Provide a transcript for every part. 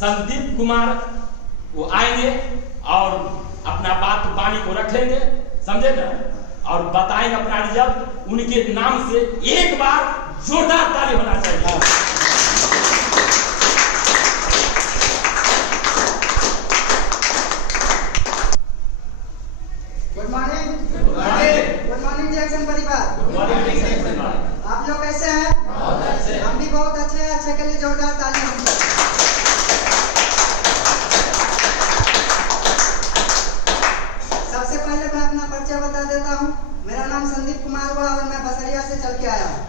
संदीप कुमार वो आएंगे और अपना बात वाणी को रख लेंगे, समझे ना, और बताएंगे अपना रिजल्ट। उनके नाम से एक बार जोरदार ताली होना चाहिए। Good morning. Good morning Jackson परिवार। Good morning Jackson. आप लोग कैसे हैं? बहुत अच्छे। हम भी बहुत अच्छे हैं। अच्छे के लिए जोरदार ताली होनी चाहिए। सबसे पहले मैं अपना परिचय बता देता हूँ। मेरा नाम संदीप कुमार हुआ और मैं बसरिया से चल के आया हूँ।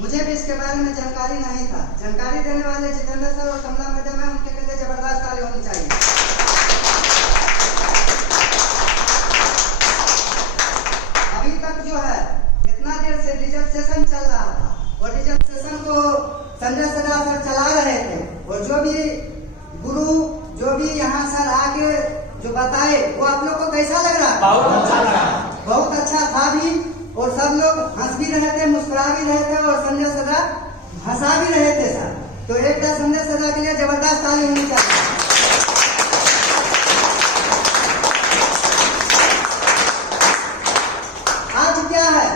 मुझे भी इसके बारे में जानकारी नहीं था। जानकारी देने वाले जितेंद्र सर और कमला मैडम है, उनके लिए जबरदस्त ताली होनी चाहिए। अभी तक जो है इतना देर से रिजल्ट सेशन चल रहा था और रिजल्ट सेशन को संजय सदा सर चला रहे थे और जो भी गुरु जो भी यहाँ सर आके जो बताए वो आप लोग को कैसा लग रहा? बहुत अच्छा लगा। बहुत अच्छा था भी और सब लोग हंस भी रहे थे, मुस्कुरा भी रहे थे और संजय सदा हंसा भी रहे थे सर। तो एक बार संजय सदा के लिए जबरदस्त ताली होनी चाहिए। आज क्या है,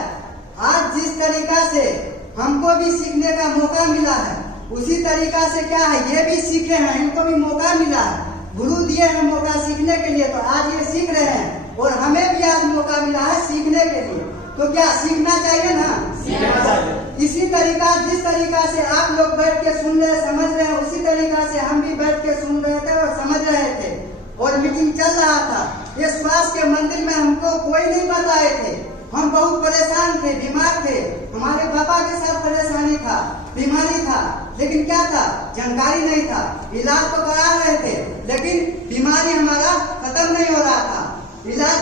आज जिस तरीका से हमको भी सीखने का मौका मिला है उसी तरीका से क्या है ये भी सीखे हैं, इनको भी मौका मिला है। गुरु दिए हैं मौका सीखने के लिए, तो आज ये सीख रहे हैं और हमें भी आज मौका मिला है सीखने के लिए। तो क्या सीखना चाहिए ना? सीखना चाहिए। इसी तरीका जिस तरीका से आप लोग बैठ के सुन रहे समझ रहे हैं उसी तरीका से हम भी बैठ के सुन रहे थे और समझ रहे थे और मीटिंग चल रहा था। ये स्वास्थ्य के मंदिर में हमको कोई नहीं बताए थे। हम बहुत परेशान थे, बीमार थे, हमारे पापा के साथ परेशानी था, बीमारी था, लेकिन क्या था जानकारी नहीं था। इलाज तो करा रहे थे लेकिन बीमारी हमारा खत्म नहीं हो रहा था। इलाज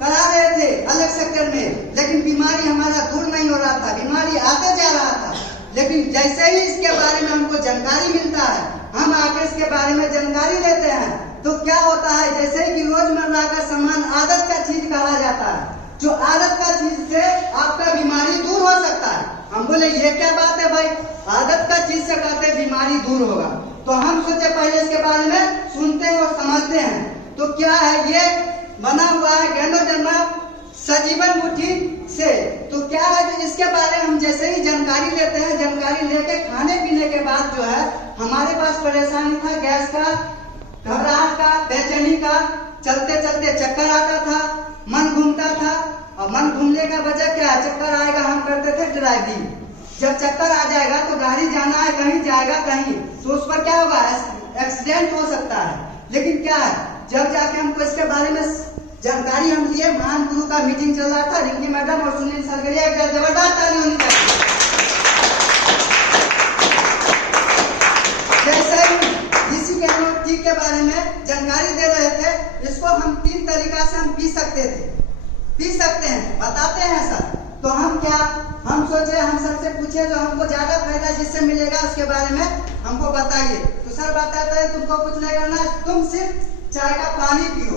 करा रहे थे अलग सेक्टर में लेकिन बीमारी हमारा दूर नहीं हो रहा था, बीमारी आते जा रहा था। लेकिन जैसे ही इसके बारे में हमको जानकारी मिलता है, हम आके इसके बारे में जानकारी लेते हैं तो क्या होता है, जैसे कि रोजमर्रा का सामान आदत का चीज कहा जाता है, जो आदत का चीज से आपका बीमारी दूर हो सकता है। हम बोले ये क्या बात है भाई, आदत का चीज से कहते बीमारी दूर होगा। तो हम सोचे पहले इसके बारे में सुनते हैं और समझते हैं। तो क्या है, ये बना हुआ है गैंडोडर्मा सजीवन गुठी से। तो क्या है कि इसके बारे में हम जैसे ही जानकारी लेते हैं, जानकारी लेके खाने पीने के बाद जो है हमारे पास परेशानी था गैस का, घबराहट का, बेचैनी का, चलते चलते चक्कर आता था, मन घूमता था। और मन घूमने का वजह क्या है, चक्कर आएगा हम करते थे ड्राइविंग। जब चक्कर आ जाएगा तो गाड़ी जाना है कहीं, जाएगा कहीं, तो उस पर क्या होगा, एक्सीडेंट हो सकता है। लेकिन क्या है, जब जाके हमको इसके बारे में जानकारी हम लिए, महान गुरु का मीटिंग चल रहा था, रिंकी मैडम और सुनील सरगरिया, एक जबरदस्त ताली होनी चाहिए। जैसे ही इसी के बारे में जानकारी दे रहे थे, इसको हम 3 तरीका से हम पी सकते हैं, बताते हैं सर। तो हम क्या, हम सोचे हम सबसे पूछे जो हमको ज्यादा फायदा जिससे मिलेगा उसके बारे में हमको बताइए। तो सर बताते हैं तुमको कुछ नहीं करना, तुम सिर्फ चाय का पानी पियो।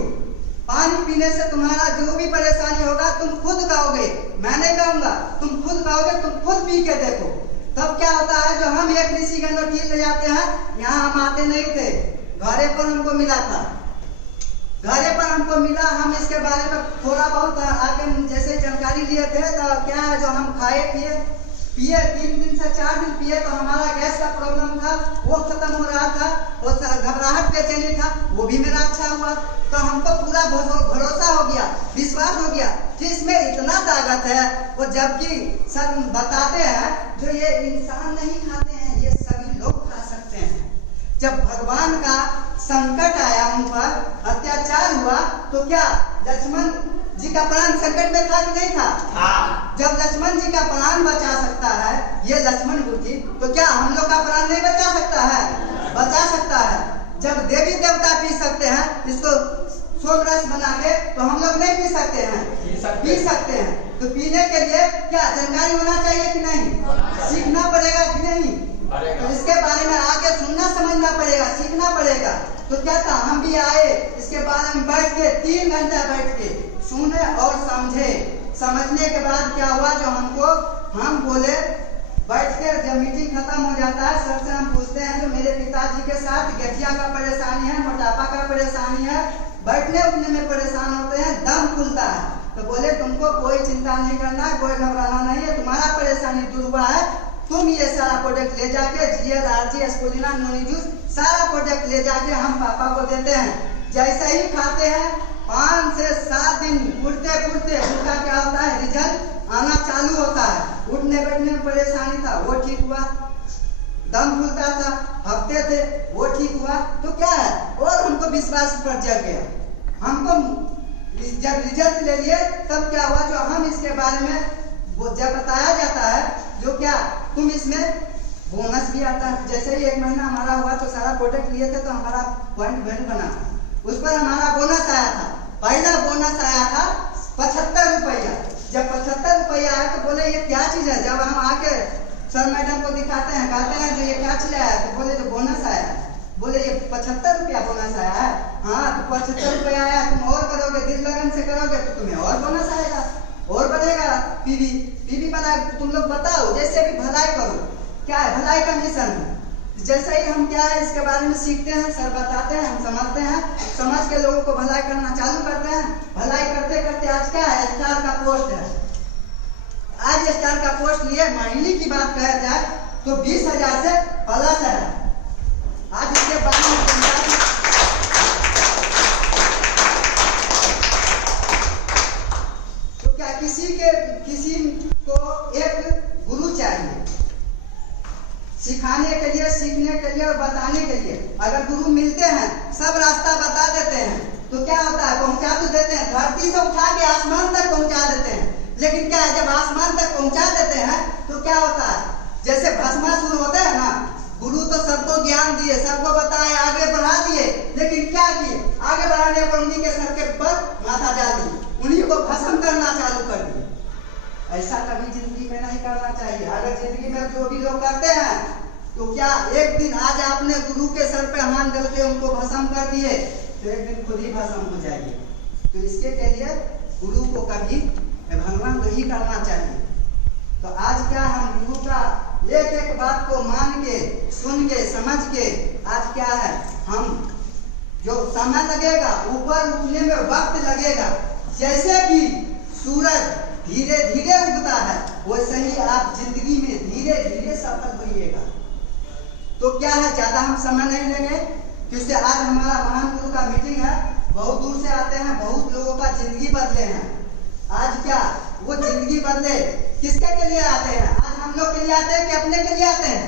पानी पीने से तुम्हारा जो भी परेशानी होगा तुम खुद गाओगे, मैं नहीं गाऊंगा, तुम खुद गाओगे, तुम खुद पी के देखो। तब क्या होता है, जो हम एक ऋषि गंडोटी ले जाते हैं, यहाँ हम आते नहीं थे, घरे पर हमको मिला था, घरे पर हमको मिला। हम इसके बारे में थोड़ा बहुत आगे जैसे जानकारी लिए थे तो क्या है, जो हम खाए पिए 3 दिन से 4 दिन पिए तो हमारा गैस का प्रॉब्लम था वो खत्म हो रहा था और घबराहट बेचैनी था वो भी मेरा अच्छा हुआ। तो हमको पूरा भरोसा हो गया, विश्वास हो गया कि इसमें इतना ताकत है। और जबकि सर बताते हैं जो ये इंसान नहीं खाते हैं, ये सभी लोग खा सकते हैं। जब भगवान का संकट आया, उन पर अत्याचार हुआ, तो क्या लक्ष्मण जी का प्राण संकट में था कि नहीं था? जब लक्ष्मण जी का प्राण बचा सकता है ये लक्ष्मण बुद्धि, तो क्या हम लोग का प्राण नहीं बचा सकता है? बचा सकता है। जब देवी देवता पी सकते हैं इसको सोमरस बना के, तो हम लोग नहीं पी सकते हैं? पी सकते हैं। तो पीने के लिए क्या जानकारी होना चाहिए कि नहीं? सीखना पड़ेगा कि नहीं? तो इसके बारे में आगे सुनना समझना पड़ेगा, सीखना पड़ेगा। तो क्या था, हम भी आए, इसके बारे में बैठ के 3 घंटा बैठ के सुने और समझे। समझने के बाद क्या हुआ, जो हम बोले बैठ के, जब मीटिंग खत्म हो जाता है सबसे हम पूछते हैं जो मेरे पिताजी के साथ साथ गठिया का परेशानी है, मोटापा का परेशानी है, बैठने उठने में परेशान होते हैं, दम फूलता है। तो बोले तुमको कोई चिंता नहीं करना, कोई घबराना नहीं है, तुम्हारा परेशानी दूर हुआ है। तुम ये सारा प्रोडक्ट ले जाके GL RG एस्पोलिना नोनी जूस सारा प्रोडक्ट ले जाके हम पापा को देते हैं। जैसे ही खाते हैं 5 से 7 दिन उठते उठते उनका क्या होता है, रिजल्ट आना चालू होता है। उठने बैठने में परेशानी था वो ठीक हुआ, दम फूलता था, हफ्ते थे वो ठीक हुआ। तो क्या है, और हमको विश्वास पर जग गया। हमको जब रिजल्ट ले लिए तब क्या हुआ, जो हम इसके बारे में वो जब बताया जाता है, जो क्या तुम इसमें बोनस भी आता है। जैसे ही 1 महीना हमारा हुआ तो सारा प्रोडक्ट लिए थे तो हमारा पॉइंट वैल्यू बना, उस पर हमारा बोनस आया था। पहला बोनस आया था 75 रुपया। जब 75 रुपया आया तो बोले ये क्या चीज है। जब हम आके सर मैडम को दिखाते हैं, कहते हैं जो ये क्या चीज है, तो बोले जो बोनस आया है। बोले ये 75 रुपया बोनस आया है। हाँ तो 75 रुपया आया, तुम और करोगे, दिल लगन से करोगे तो तुम्हें और बोनस आएगा, और बढ़ेगा। पीवी बना, तुम लोग बताओ, जैसे भी भलाई करो, क्या है भलाई का मिशन है। जैसे ही हम क्या है इसके बारे में सीखते हैं, सर बताते हैं, हम समझते हैं, समझ के लोगों को भलाई करना चालू करते हैं। भलाई करते करते आज क्या है, स्टार का पोस्ट है। आज स्टार का पोस्ट लिए महीने की बात कहा जाए तो 20,000 से प्लस है। आज इसके बारे में तो क्या किसी को एक गुरु चाहिए सिखाने के लिए, सीखने के लिए और बताने के लिए। अगर गुरु मिलते हैं, सब रास्ता बता देते हैं, तो क्या होता है, पहुंचा तो देते हैं, धरती से उठा के आसमान तक पहुंचा देते हैं। लेकिन क्या है, जब आसमान तक पहुंचा देते हैं तो क्या होता है, जैसे भस्मासुर होते हैं ना, गुरु तो सबको ज्ञान दिए, सबको बताए, आगे बढ़ा दिए, लेकिन क्या किए, आगे बढ़ाने पर उन्हीं के सर के ऊपर माथा डाल दी, उन्हीं को भस्म करना चालू कर दिए। ऐसा कभी जिंदगी में नहीं करना चाहिए। अगर जिंदगी में जो भी लोग करते हैं तो क्या एक दिन आज आपने गुरु के सर पे हाथ डाल के उनको भस्म कर दिए तो एक दिन खुद ही भस्म हो जाएगी। तो इसके के लिए गुरु को कभी भगवान नहीं करना चाहिए। तो आज क्या हम गुरु का एक एक बात को मान के, सुन के, समझ के, आज क्या है, हम जो समय लगेगा, ऊपर उठने में वक्त लगेगा, जैसे कि सूरज धीरे धीरे उगता है, वैसे ही आप जिंदगी में धीरे धीरे सफल होइएगा। तो क्या है, ज्यादा हम समय नहीं लेंगे, क्योंकि आज हमारा महान गुरु का मीटिंग है, बहुत दूर से आते हैं, बहुत लोगों का जिंदगी बदले हैं। आज क्या वो जिंदगी बदले किसके के लिए आते हैं, आज हम लोग के लिए आते हैं कि अपने के लिए आते हैं,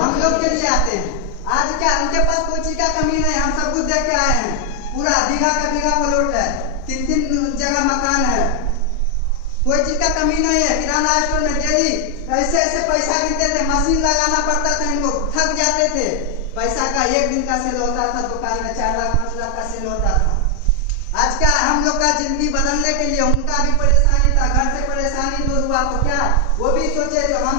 हम लोग के लिए आते हैं। आज क्या उनके पास कोई चीज का कमी नहीं, हम सब कुछ देख के आए हैं, पूरा बीघा का बीघा प्लॉट है, 3 जगह मकान है, कोई चीज का कमी नहीं है। किराना स्टोर में डेली ऐसे ऐसे पैसा गिनते थे, मशीन लगाना पड़ता था, इनको थक जाते थे। पैसा का 1 दिन का सेल होता था, दुकान में 4 लाख 5 लाख का सेल होता था। आज क्या हम लोग का जिंदगी बदलने के लिए, उनका भी परेशानी था, घर से परेशानी दूर हुआ, तो क्या वो भी सोचे जो हम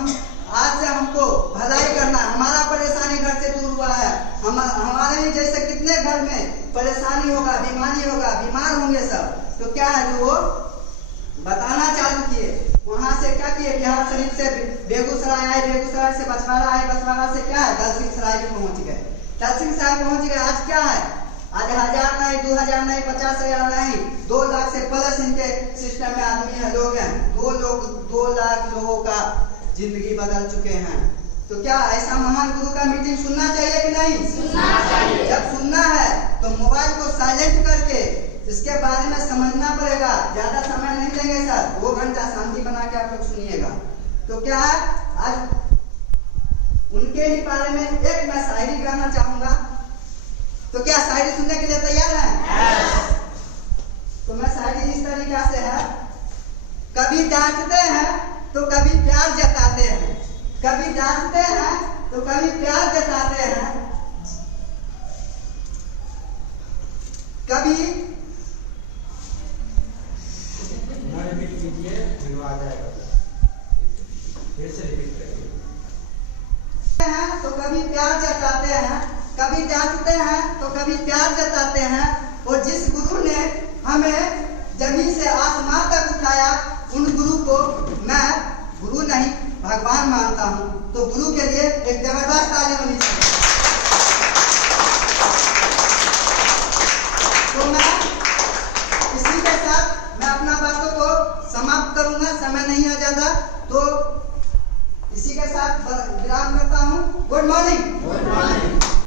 आज से हमको भलाई करना, हमारा परेशानी घर से दूर हुआ है। हमारे ही जैसे कितने घर में परेशानी होगा, बीमारी होगा, बीमार होंगे सब, तो क्या है जो वो बताना चालू किए। वहां से क्या किए, बिहार शरीफ से बेगूसराय आए, बेगूसराय से बछवाड़ा आए, बछवाड़ा से क्या है दलसिंहसराय भी पहुंच गए, दलसिंहसराय पहुंच गए। आज क्या है, आज 1000 नहीं, 2000 नहीं, 50,000 नहीं, 2 लाख से प्लस इनके सिस्टम में आदमी है, लोग हैं। 2 लाख लोगों का जिंदगी बदल चुके हैं। तो क्या ऐसा महान गुरु का मीटिंग सुनना चाहिए कि नहीं? सुनना चाहिए। जब सुनना है तो मोबाइल को साइलेंट करके इसके बारे में समझना पड़ेगा। ज्यादा समय नहीं लेंगे सर, 2 घंटा शांति बना के आप लोग सुनिएगा। तो क्या है, आज उनके ही बारे में एक मैं शायरी गाना चाहूंगा, तो क्या शायरी सुनने के लिए तैयार हैं? तो मैं शायरी इस तरीका से है, कभी डांटते हैं तो कभी प्यार जताते हैं, कभी डांटते हैं तो कभी प्यार जताते हैं, कभी तो कभी प्यार जताते हैं, कभी डांटते हैं तो कभी प्यार जताते हैं। और जिस गुरु ने हमें जमीन से आसमान तक उठाया, उन गुरु को मैं गुरु नहीं भगवान मानता हूँ। तो गुरु के लिए एक जबरदस्त ताली होनी चाहिए। करूंगा, समय नहीं आ जाता, तो इसी के साथ विराम करता हूँ। Good morning.